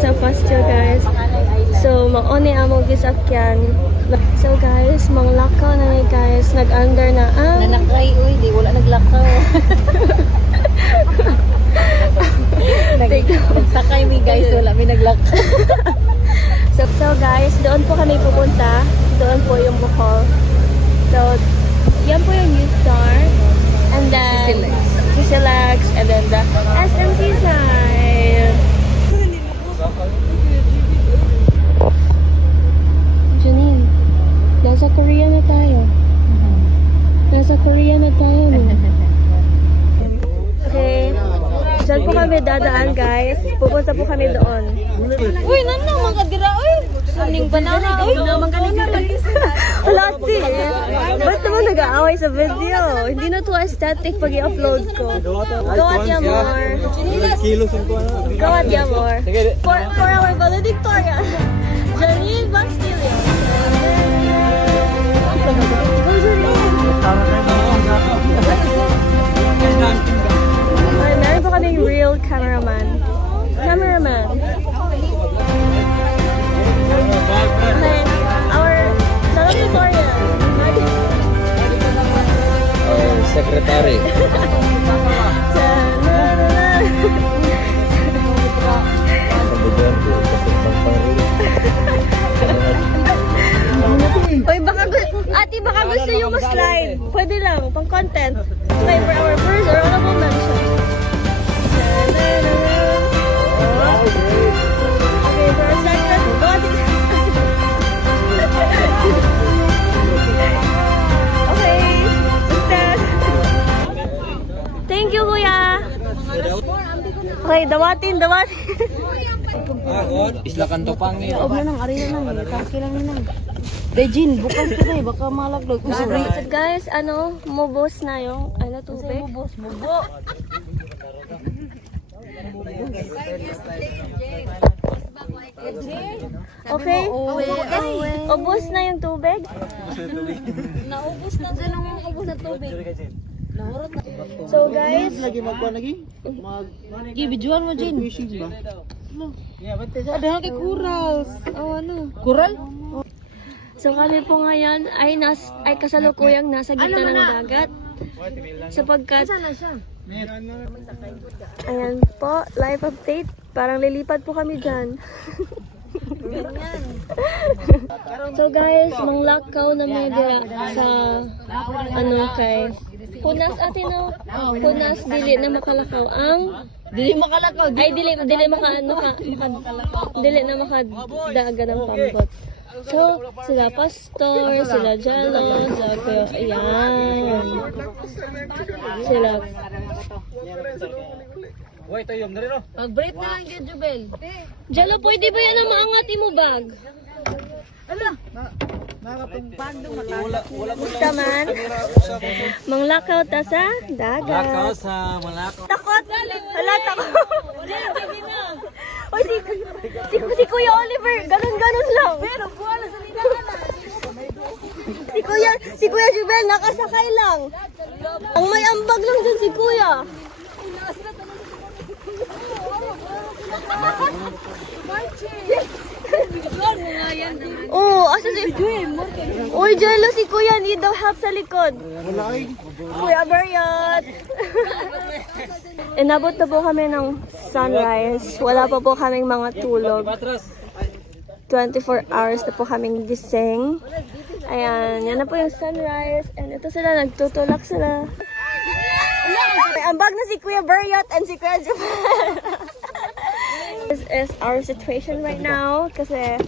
sa Fastio guys. So, maone amo gisakyan. So guys, manglakaw na ni guys. Nag-under na ang... Nanakay, uy, di wala naglakaw. Nagsakay mi guys, wala mi naglakaw. So guys, doon po kami pupunta. Doon po yung Bohol. So, yan po yung U-Star. And then, Sisilex. And then the SMC side. Janine, nasa Korea na tayo. Nasa Korea na tayo. Okay. Diyan po kami dadaan guys. Pupunta po kami doon. Uy, nana, magkadira, uy. Suning banana, uy. Wala ati. Ba't naman nag-aaway sa video? Hindi na to aesthetic pag i-upload ko. Gawat Yamor. Gawat Yamor. For our valedictorian. Janine Bastilio. Go Janine. Ay, meron pa kaming real cameraman. Okay, our valedictorian. Secretary. Oy, baka gusto yung slide. Pwede lang, pang content. Okay, for our first or honorable mention. Okay, for our second. Okay, success. Thank you, kuya. Okay, dawatin. Isla Kantopang ni. Loob na nang, arena nang, kaki lang nang. Regine, bukas ka na baka malaglag. So guys, mubos na yung tubig. Mubos, mubo. Okay? Ubos na yung tubig? Naubos na sa nang ubos na tubig. Nahurot na. So guys, Gibijuan mo, Jin. Ada kay corals. Coral? so kami po ngayon ay kasalukuyang nasa gitna ng dagat. Sapagkat ayan po, live update. Parang lilipad po kami dyan. So guys, manglakaw na may dira sa kay Hunas Hunas dili na makalakaw ang Dili makalakaw. ay dili na makadaga ng pambot. So, sila Pastor, sila Jello, sila Kuya, ayan. Sila. Wait, tayo na rin oh. Pag-break na lang dyan, Jubel. Jello, pwede ba yan ang maangati mo bag? Basta man, manglakaw ta sa dagat. Lakaw sa Malakaw. Takot! Hala, takot! Oy, si Kuya Oliver, ganun lang. Pero buwala sa nilakalan. Si Kuya Jubel, nakasakay lang. Ang may ambag lang dyan si Kuya. Oh, asa si Uy, Jello, si Kuya need daw help sa likod. Kuya Bariot. Inabot na po kami ng sunrise. Wala pa po kaming mga tulog. 24 hours na po kaming gising. Ayan, yan na po yung sunrise. And ito sila, nagtutulak sila. May ambag na si Kuya Bariot and si Kuya Jubel. This is our situation right now kasi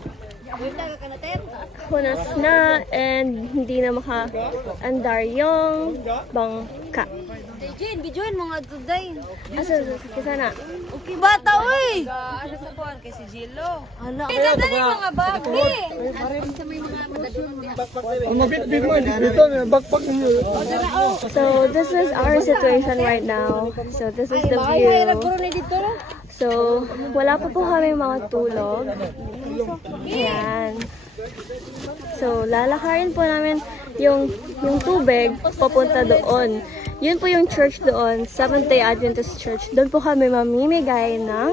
hunas na and hindi na maka-andar yung bangka. Jin, bijuan mo nga today. Asa na? Okay, bata, uy! Ano sa buwan kay si Jello? Hala. Dali mga bagi. So this is our situation right now. So this is the view. So wala pa po kami mga tulog. Ayan. So lalakarin po namin yung tubig papunta doon. Yun po yung church doon, Seventh-day Adventist Church. Doon po kami mamimigay na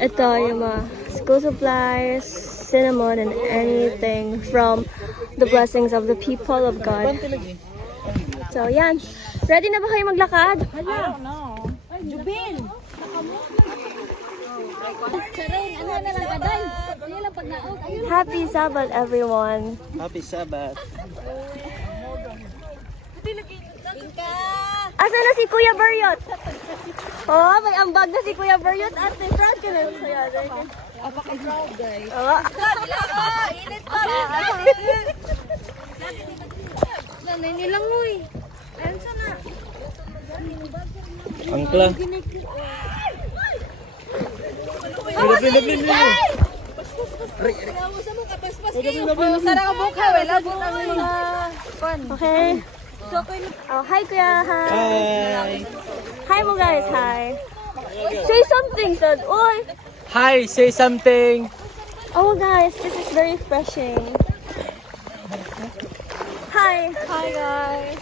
ito yung mga school supplies, cinnamon, and anything from the blessings of the people of God. So, yan. Ready na ba kayo maglakad? I don't know. Jubin! Happy Sabbath, everyone. Happy Sabbath. Asa na si Kuya Baryot? Oh, may ambag na si Kuya Baryot. Ate, proud ka na Kuya Baryot. Apaka-proud, guys. Oo. Init pa! Nanay nilang uy. Ayun sana. Angkla. Sana ka buka, wala buka mga pan. Okay. Oh, hi Kuya. Hi. Hi. Hi mo guys. Hi. Say something, son. Oy. Hi, say something. Oh guys, this is very refreshing. Hi. Hi guys.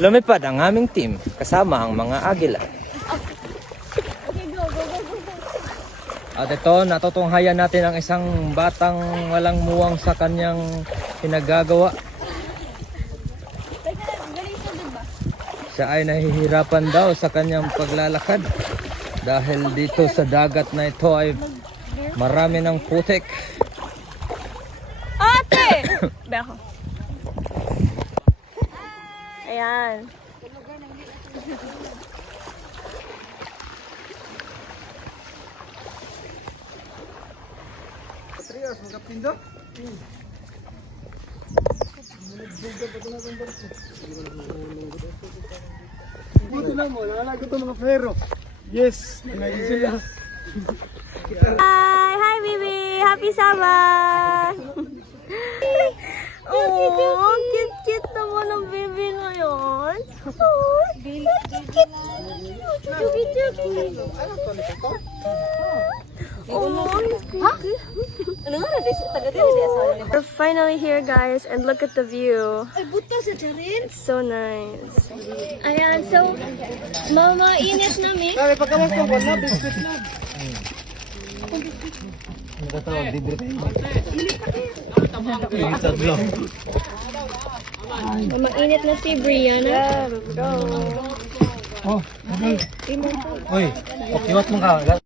Lumipad ang aming team kasama ang mga agila. Okay, go, go, go, go. At ito, natutunghayan natin ang isang batang walang muwang sa kanyang pinagagawa. Siya ay nahihirapan daw sa kanyang paglalakad dahil dito sa dagat na ito ay marami ng putik. Ate! Beko. Ayan. Buti na mo, nalala ko ito mga fero. Yes, ngayon sila. Hi! Hi, baby! Happy Sabbath! Oh, cute-cute naman ang baby na yun. Oh, cute-cute. We're finally here, guys, and look at the view. Ay, buta sa charin. It's so nice. Ayan, so, mamainit namin. Kaya pagkawas ko, wala, biscuit na. Mamainit na si Brianna. Yeah, let's go. Oh, okay. Oy, iwat mo ka.